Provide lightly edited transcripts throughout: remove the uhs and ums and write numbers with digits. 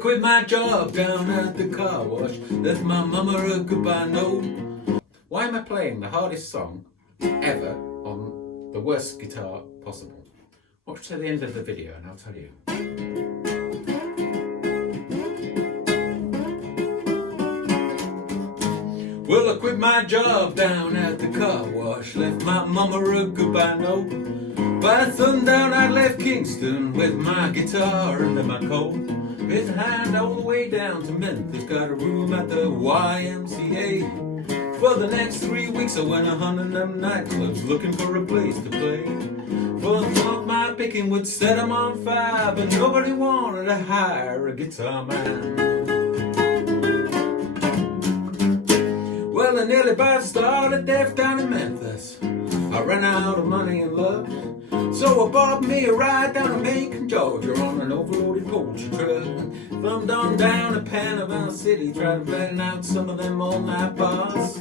I quit my job down at the car wash, left my mama a goodbye note. Why am I playing the hardest song ever on the worst guitar possible? Watch to the end of the video and I'll tell you. Well, I quit my job down at the car wash, left my mama a goodbye note. By sundown I'd left Kingston with my guitar under my coat. Behind all the way down to Memphis, got a room at the YMCA. For the next 3 weeks I went 100 them nightclubs looking for a place to play. For I thought my picking would set them on fire, but nobody wanted to hire a guitar man. Well, I nearly about started deaf down in Memphis. I ran out of money and love, so I bought me a ride down to Macon, Georgia on an overloaded poultry truck. Thumbed on down to Panama City, tried to plan out some of them all-night bars,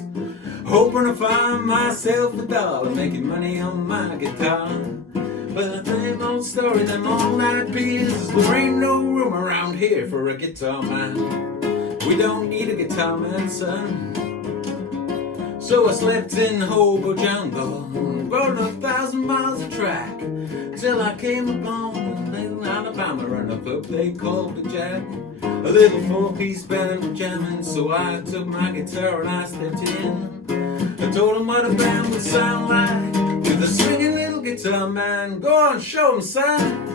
hoping to find myself a dollar, making money on my guitar. But the same old story, them all-night beers, there ain't no room around here for a guitar man. We don't need a guitar man, son. So I slept in the Hobo jungle, rode 1,000 miles of track, till I came upon little Alabama and a club they called the Jack. A little 4-piece band was jamming, so I took my guitar and I stepped in. I told them what a band would sound like with a swinging little guitar man. Go on, show 'em, son.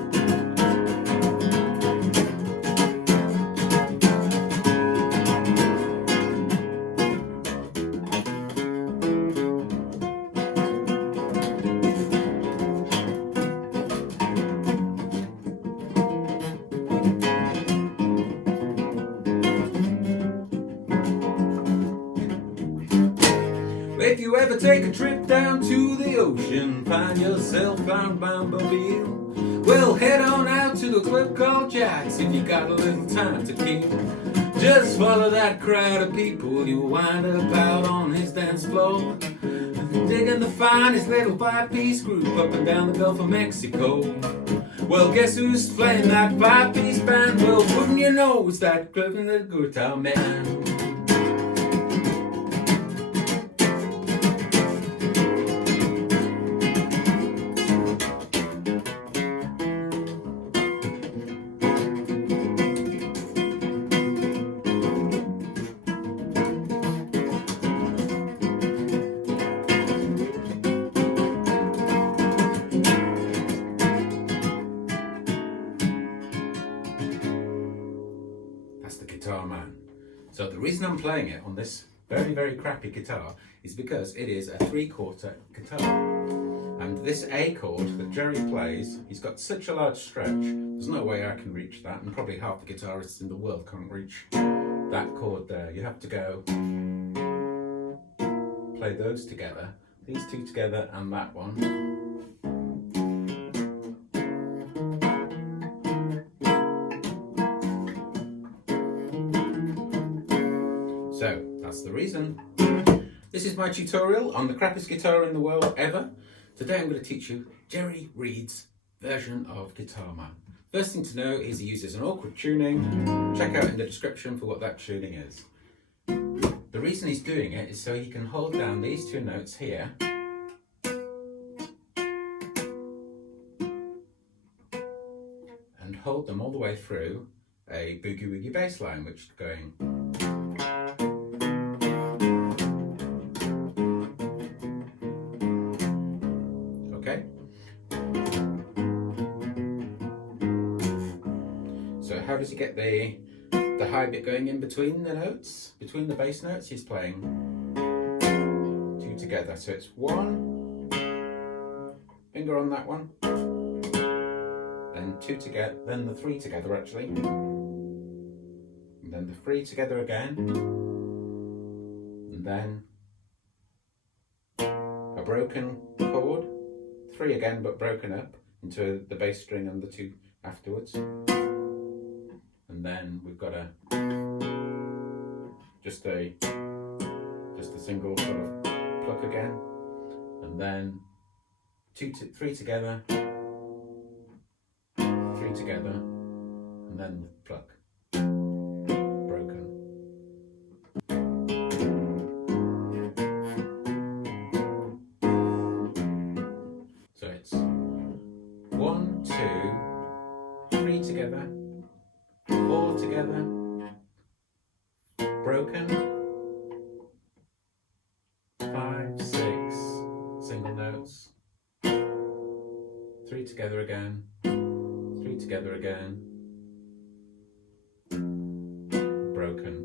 If you ever take a trip down to the ocean, find yourself on Bumblebee, well, head on out to a club called Jack's if you got a little time to kill. Just follow that crowd of people, you'll wind up out on his dance floor, digging the finest little 5-piece group up and down the Gulf of Mexico. Well, guess who's playing that 5-piece band? Well, wouldn't you know, it's that clever little guitar man. That's the guitar man. So the reason I'm playing it on this very, very crappy guitar is because it is a 3/4 guitar. And this A chord that Jerry plays, he's got such a large stretch, there's no way I can reach that, and probably half the guitarists in the world can't reach that chord there. You have to go play those together, these two together and that one. So that's the reason. This is my tutorial on the crappiest guitar in the world ever. Today I'm going to teach you Jerry Reed's version of Guitar Man. First thing to know is he uses an awkward tuning. Check out in the description for what that tuning is. The reason he's doing it is so he can hold down these two notes here and hold them all the way through a boogie woogie bass line, which is going. So how does he get the high bit going in between the notes, between the bass notes? He's playing two together. So it's one finger on that one, then two together, then the three together actually, and then the three together again, and then a broken chord, three again but broken up into the bass string and the two afterwards. And then we've got just a single sort of pluck again, and then three together, three together, and then the pluck. together, 4 together, broken, 5, 6, single notes, 3 together again, 3 together again, broken,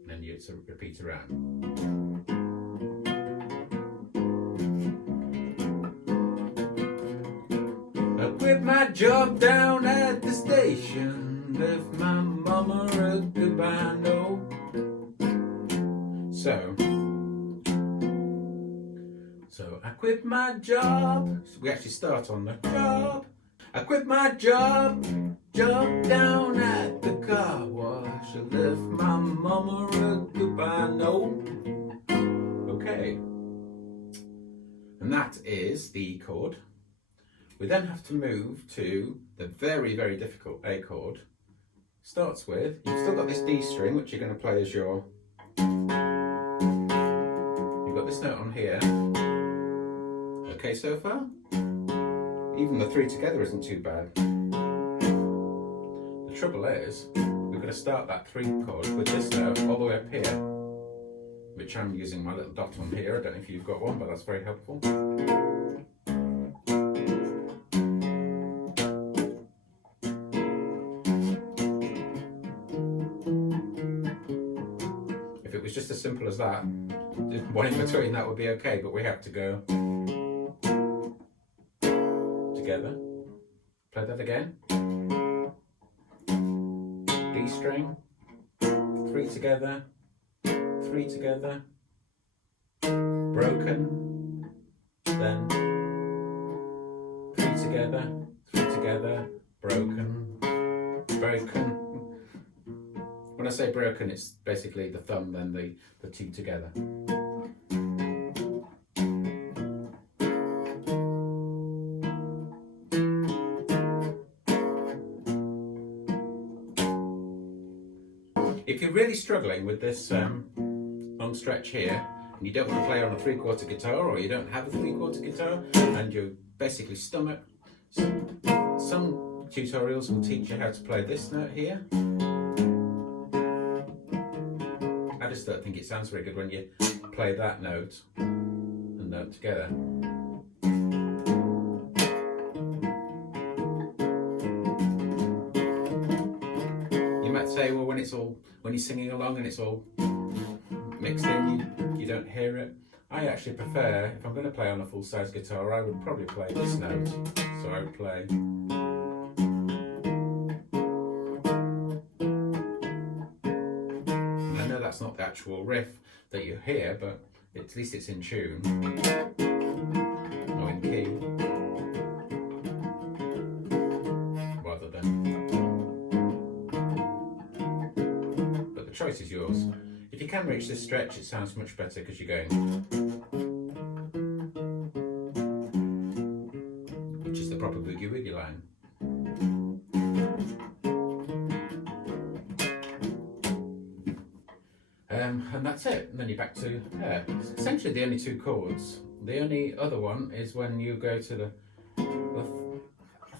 and then you repeat around. I quit my job down at the station, left my mama a goodbye note. So I quit my job. So we actually start on the job. I quit my job down at the car wash. I left my mama a goodbye note. Okay. And that is the E chord. We then have to move to the very, very difficult A chord. Starts with, you've still got this D string, which you're going to play as your, you've got this note on here. Okay so far? Even the 3 together isn't too bad. The trouble is, we're going to start that 3 chord with this note all the way up here, which I'm using my little dot on here. I don't know if you've got one, but that's very helpful. If it was just as simple as that, one in between, that would be okay, but we have to go together. Play that again. D string, 3 together, 3 together, broken, then 3 together, 3 together, broken, broken. When I say broken, it's basically the thumb, then the 2 together. If you're really struggling with this long stretch here, and you don't want to play on a 3/4 guitar, or you don't have a 3/4 guitar, and you basically stomach, some tutorials will teach you how to play this note here. I just don't think it sounds very good when you play that note and note together. You might say, well, when you're singing along and it's all mixed in, you don't hear it. I actually prefer, if I'm going to play on a full-size guitar, I would probably play this note. So I would play. And I know that's not the actual riff that you hear, but at least it's in tune. Or in key. Rather than. But the choice is yours. If you can reach this stretch, it sounds much better because you're going, which is the proper Boogie Woogie line. And that's it. And then you're back to there. It's essentially the only 2 chords. The only other one is when you go to the I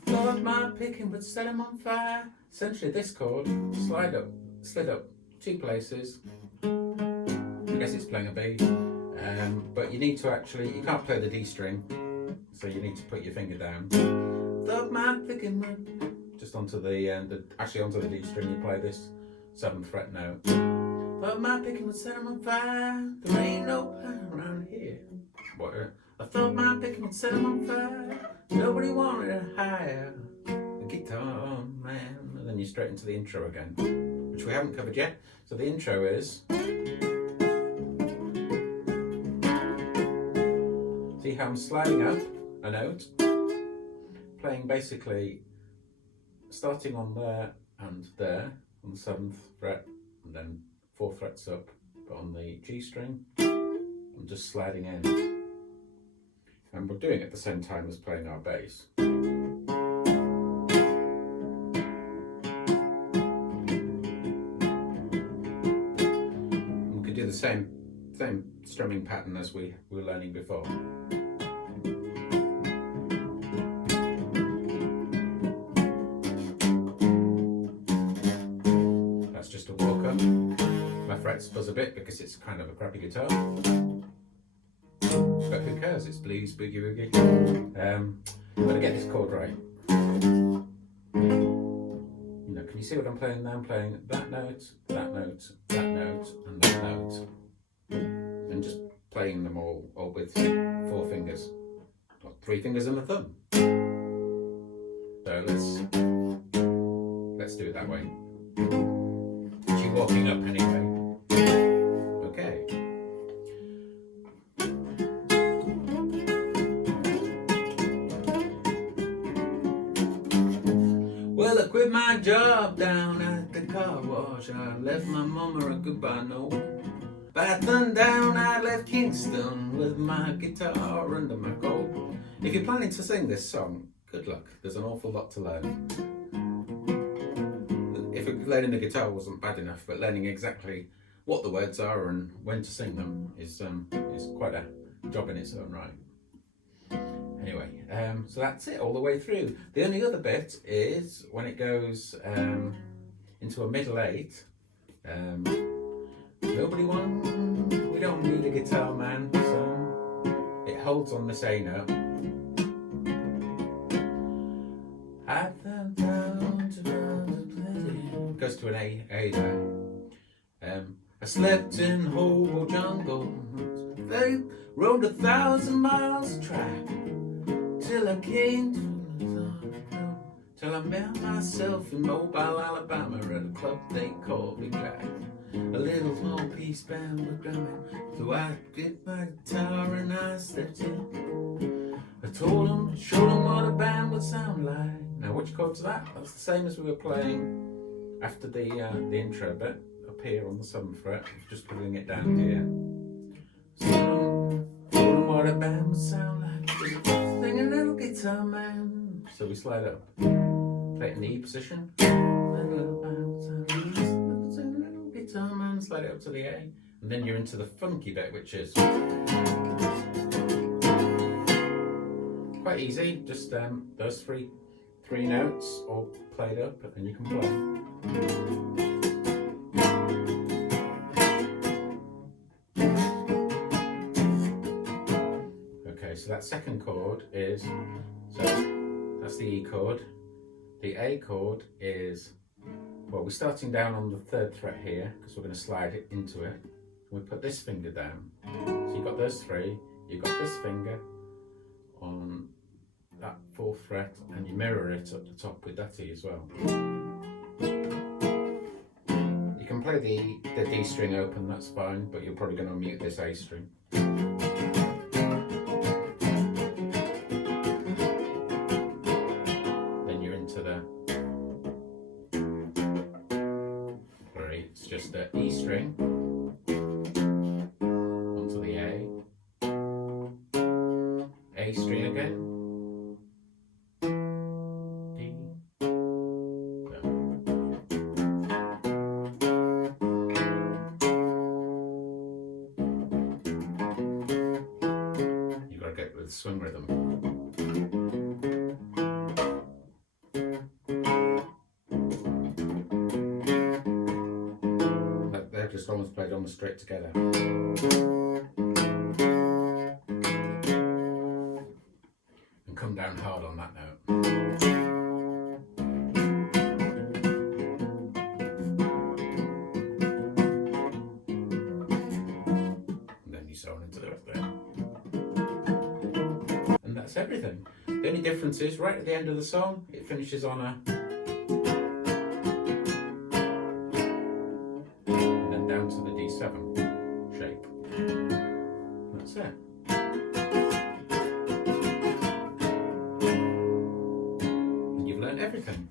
thought my picking would set him on fire. Essentially this chord, slid up 2 places. I guess it's playing a B, but you need to actually, you can't play the D string, so you need to put your finger down. Just onto actually onto the D string, you play this 7th fret note. Thought my picking would set 'em on fire, there ain't no fire around here. I thought my picking would set 'em on fire, nobody wanted to hire a guitar man. And then you're straight into the intro again, which we haven't covered yet. So the intro is, see how I'm sliding up a note, playing basically starting on there and there on the 7th fret, and then 4 frets up, but on the G string, I'm just sliding in. And we're doing it at the same time as playing our bass. And we could do the same strumming pattern as we were learning before. frets fuzz a bit because it's kind of a crappy guitar. But who cares? It's blues, boogie woogie. Gotta get this chord right. You know, can you see what I'm playing now? I'm playing that note, that note, that note, and that note, and just playing them all with 4 fingers, or 3 fingers and a thumb. So let's do it that way. She's walking up anyway. Okay. Well, I quit my job down at the car wash. I left my mama a goodbye note. By sundown, I left Kingston with my guitar under my coat. If you're planning to sing this song, good luck. There's an awful lot to learn. If learning the guitar wasn't bad enough, but learning exactly what the words are and when to sing them is quite a job in its own right. Anyway, so that's it all the way through. The only other bit is when it goes into a middle 8. Nobody wants, we don't need a guitar man, so it holds on this A note. I found down to play. Goes to an A there. I slept in hobo jungles. They rode 1,000 miles of track till I came to till I met myself in Mobile, Alabama at a club they called Big Jack. A little small piece band was drumming, so I get my guitar and I stepped in. I told them, showed them what a band would sound like. Now which chord's that? That's the same as we were playing after the intro bit up here on the 7th fret, just putting it down here. So told them what a band would sound like. Sing a little guitar man. So we slide up, play it in the E position. Guitar man, slide it up to the A, and then you're into the funky bit, which is quite easy. Just those three notes all played up, and you can play. Okay, so that second chord is, so that's the E chord. The A chord is, well, we're starting down on the 3rd fret here because we're going to slide it into it. We put this finger down. So you've got those 3, you've got this finger on that 4th fret, and you mirror it up the top with that E as well. You can play the D string open, that's fine, but you're probably going to mute this A string. Then you're into the it's just the E string onto the A string again, D, you've got to get with the swing rhythm. Just almost played almost straight together. And come down hard on that note. And then you sew into the rest of it. And that's everything. The only difference is right at the end of the song, it finishes on a down to the D7 shape. That's it. And you've learned everything.